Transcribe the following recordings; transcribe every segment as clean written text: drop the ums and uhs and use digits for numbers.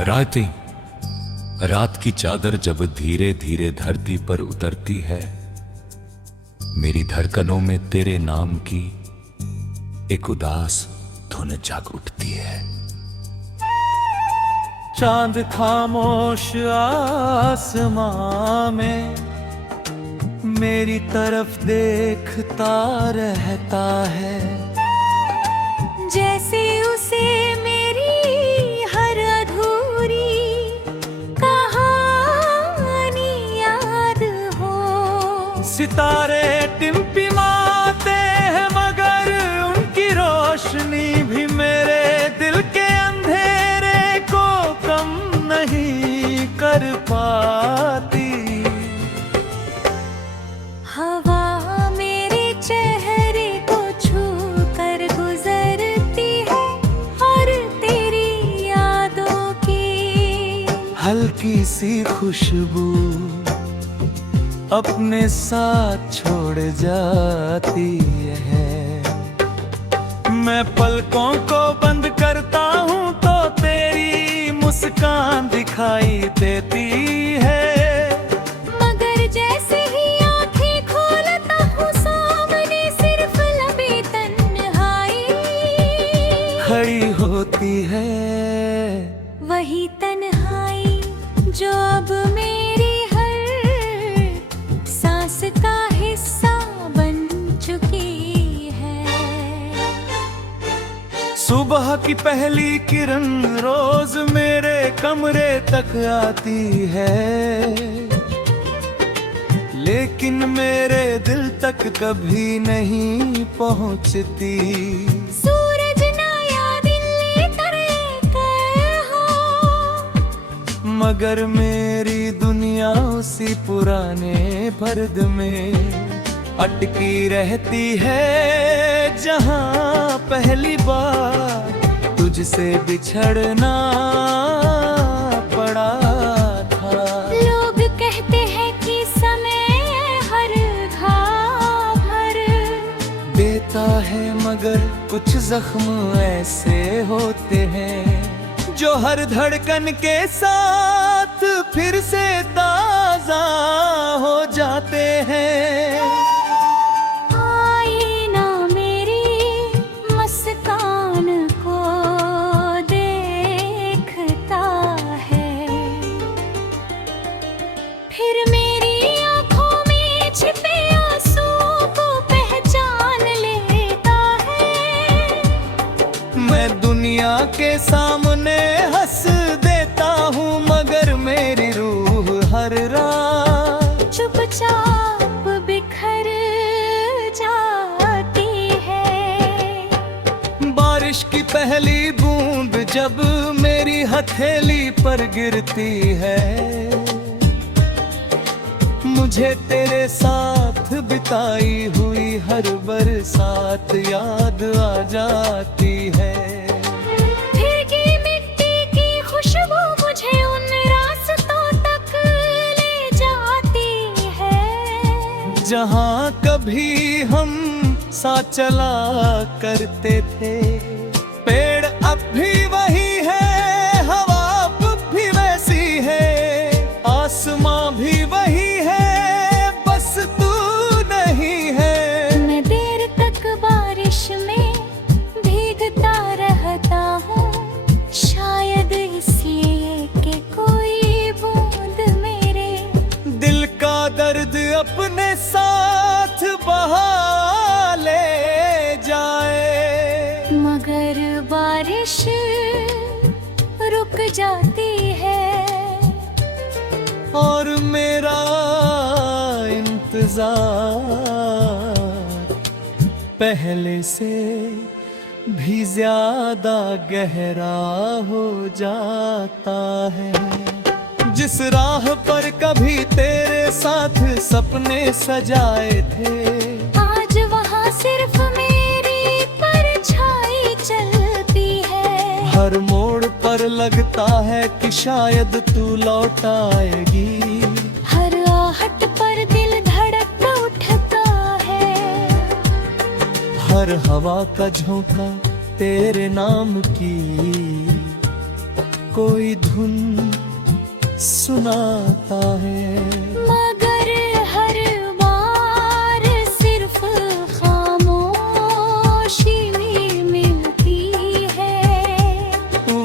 रात की चादर जब धीरे धीरे धरती पर उतरती है, मेरी धड़कनों में तेरे नाम की एक उदास धुन जाग उठती है। चांद खामोश आसमां में मेरी तरफ देखता रहता है, जैसे उसे मेरी हर अधूरी कहानी याद हो। सितारे टिमटिमाते हैं मगर उनकी रोशनी भी मेरे दिल के अंधेरे को कम नहीं कर पाती। हवा मेरे चेहरे को छू कर गुजरती है और तेरी यादों की हल्की सी खुशबू अपने साथ छोड़ जाती है। मैं पलकों को बंद करता हूँ तो तेरी मुस्कान दिखाई देती है, मगर जैसे ही आंखें खोलता हूँ सामने सिर्फ लबे तन्हाई खड़ी होती है। वही तन्हाई जो अब मेरी हर सांस का हिस्सा बन चुकी है। सुबह की पहली किरण रोज मेरे कमरे तक आती है, लेकिन मेरे दिल तक कभी नहीं पहुंचती। सूरज नया दिन लेकर हो, मगर मेरी दुनिया उसी पुराने पर्द में अटकी रहती है, जहां पहली बार तुझसे बिछड़ना पड़ा था। लोग कहते हैं कि समय हर घाव भर देता है, मगर कुछ जख्म ऐसे होते हैं जो हर धड़कन के साथ फिर से ताजा हो जाते हैं। आईना मेरी मुस्कान को देखता है, फिर मेरी आंखों में छिपे आंसू को पहचान लेता है। मैं दुनिया के सामने हंस देता हूँ, मगर मेरी रूह हर रात चुपचाप बिखर जाती है। बारिश की पहली बूंद जब मेरी हथेली पर गिरती है, मुझे तेरे साथ बिताई हुई हर बरसात याद आ जाती है। फिर की मिट्टी की खुशबू मुझे उन रास्तों तक ले जाती है, जहाँ कभी हम साथ चला करते थे। पेड़ अब भी वही है, हवा अब भी वैसी है, आसमां भी वही है, बस तू नहीं है। मैं देर तक बारिश में भीगता रहता हूँ, शायद इसलिए कि कोई बूंद मेरे दिल का दर्द अपने साथ बहा ले जाए, मगर बारिश रुक जाती है और मेरा इंतजार पहले से भी ज्यादा गहरा हो जाता है। जिस राह पर कभी तेरे साथ सपने सजाए थे, आज वहाँ सिर्फ मेरी परछाई चलती है। हर मोड़ पर लगता है कि शायद तू लौट आएगी, हर आहट पर दिल धड़क उठता है। हर हवा का झोंका तेरे नाम की कोई धुन सुनाता है, मगर हर बार सिर्फ खामोशी मिलती है।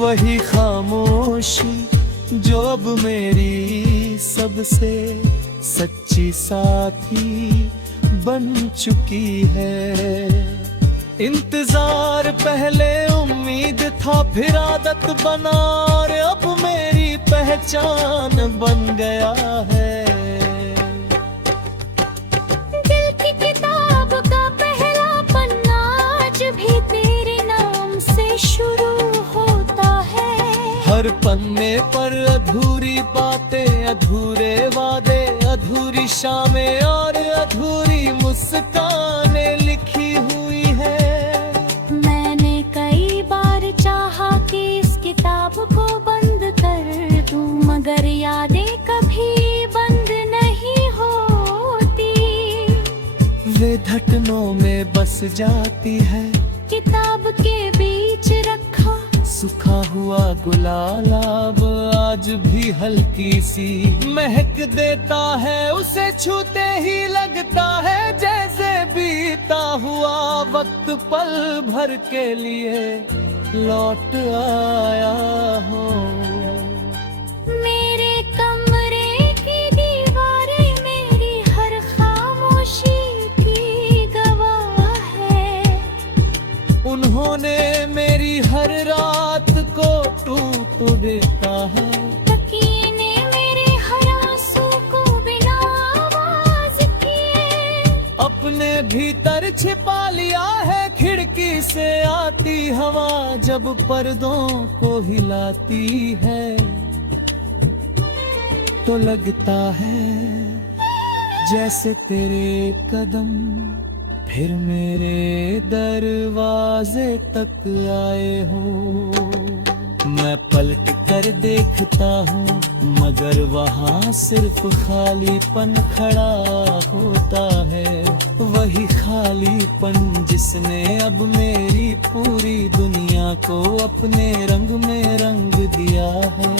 वही खामोशी जो अब मेरी सबसे सच्ची साथी बन चुकी है। इंतजार पहले उम्मीद था, फिर आदत बना और अब मेरी पहचान बन गया है। दिल की किताब का पहला पन्ना आज भी तेरे नाम से शुरू होता है। हर पन्ने पर अधूरी बातें, अधूरे वादे, अधूरी शामें और अधूरी मुस्कानें लिखी हुई है। मैंने कई बार चाहा कि इस किताब को बंद कर दूं, मगर यादें कभी बंद नहीं होती। वे धटनों में बस जाती है, किताब के बीच रखा सूखा हुआ गुलाब आज भी हल्की सी महक देता है। उसे छूते ही लगता है जैसे बीता हुआ वक्त पल भर के लिए लौट आया हो। मेरे कमरे की दीवारें मेरी हर खामोशी की गवाह है। उन्होंने मेरी हर रात को टूट देता है, तकिए ने मेरे हर आंसू को बिना आवाज किए अपने भीतर छिपा लिया है। खिड़की से आती हवा जब पर्दों को हिलाती है, तो लगता है जैसे तेरे कदम फिर मेरे दरवाजे तक आए हो। मैं पलट कर देखता हूँ, मगर वहाँ सिर्फ खालीपन खड़ा होता है। वही खालीपन जिसने अब मेरी पूरी दुनिया को अपने रंग में रंग दिया है।